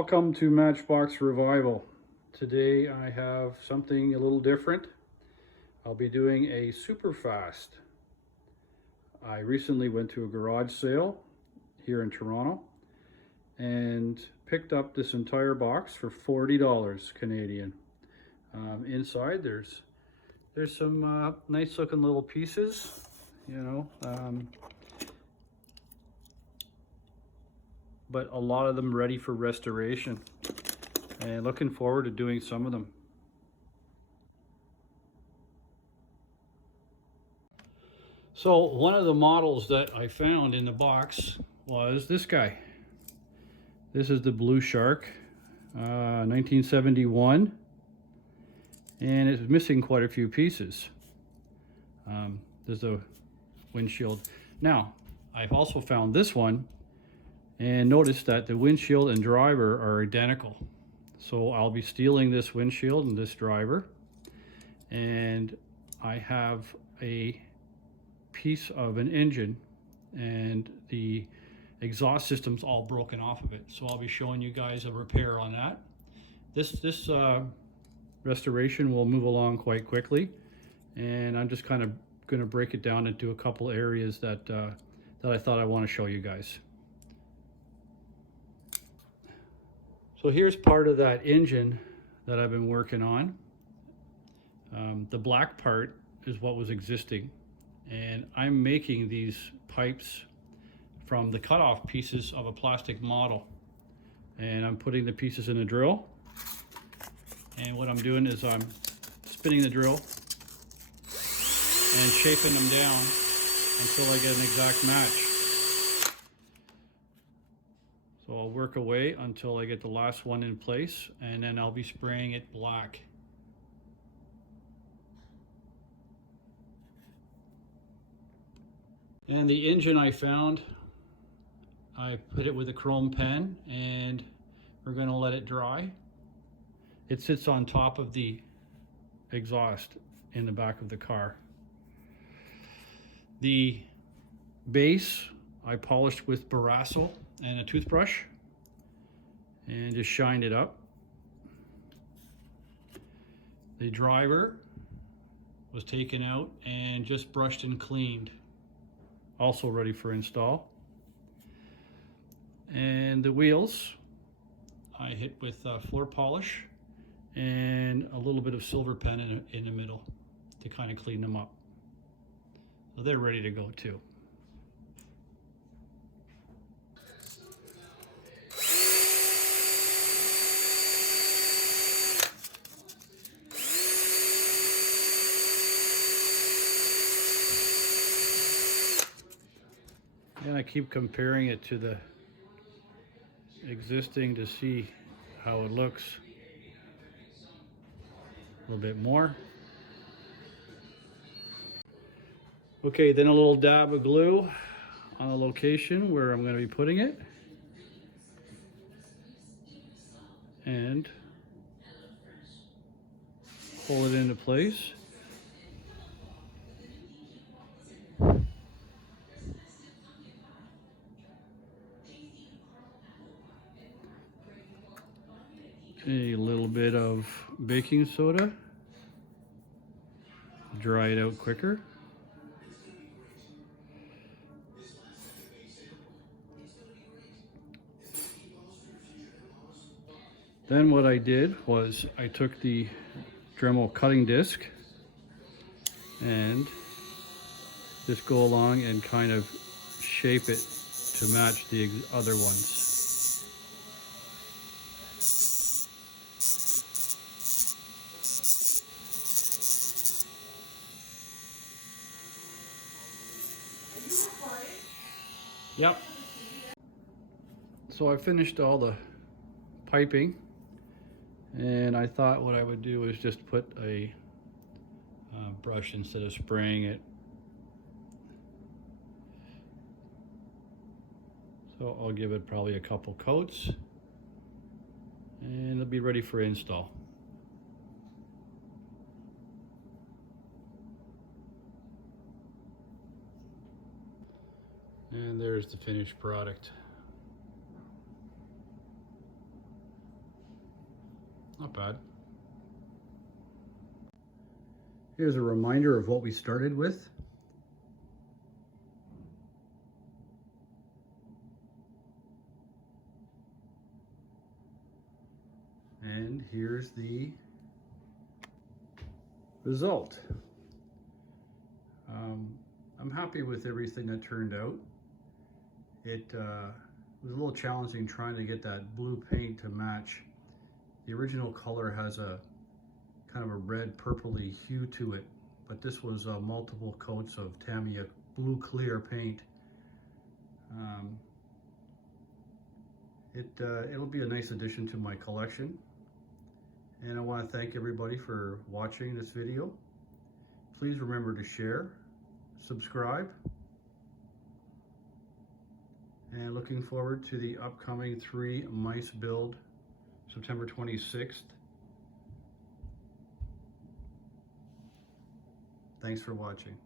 Welcome to Matchbox Revival. Today I have something a little different. I'll be doing a Superfast. I recently went to a garage sale here in Toronto and picked up this entire box for $40 Canadian. Inside there's some nice looking little pieces, but a lot of them ready for restoration, and looking forward to doing some of them. So one of the models that I found in the box was this guy. This is the Blue Shark, 1971, and it's missing quite a few pieces. There's a windshield. Now, I've also found this one and noticed that the windshield and driver are identical. So I'll be stealing this windshield and this driver, and I have a piece of an engine and the exhaust system's all broken off of it. So I'll be showing you guys a repair on that. This restoration will move along quite quickly, and I'm just kind of going to break it down into a couple areas that I thought I want to show you guys. So here's part of that engine that I've been working on. The black part is what was existing, and I'm making these pipes from the cutoff pieces of a plastic model, and I'm putting the pieces in a drill, and what I'm doing is I'm spinning the drill and shaping them down until I get an exact match. So I'll work away until I get the last one in place, and then I'll be spraying it black. And the engine I found, I put it with a chrome pen, and we're going to let it dry. It sits on top of the exhaust in the back of the car. The base I polished with Barasso and a toothbrush and just shined it up. The driver was taken out and just brushed and cleaned, also ready for install. And the wheels I hit with floor polish and a little bit of silver pen in the middle to kind of clean them up. So they're ready to go too. And I keep comparing it to the existing to see how it looks. A little bit more. Okay, then a little dab of glue on the location where I'm going to be putting it. And pull it into place. A little bit of baking soda, dry it out quicker. Then what I did was I took the Dremel cutting disc and just go along and kind of shape it to match the other ones. Yep. So I finished all the piping, and I thought what I would do is just put a brush instead of spraying it. So I'll give it probably a couple coats, and it'll be ready for install. And there's the finished product. Not bad. Here's a reminder of what we started with. And here's the result. I'm happy with everything that turned out. It was a little challenging trying to get that blue paint to match. The original color has a kind of a red purpley hue to it, but this was multiple coats of Tamiya blue clear paint. It'll be a nice addition to my collection. And I want to thank everybody for watching this video. Please remember to share, subscribe, and looking forward to the upcoming 3 mice build, September 26th. Thanks for watching.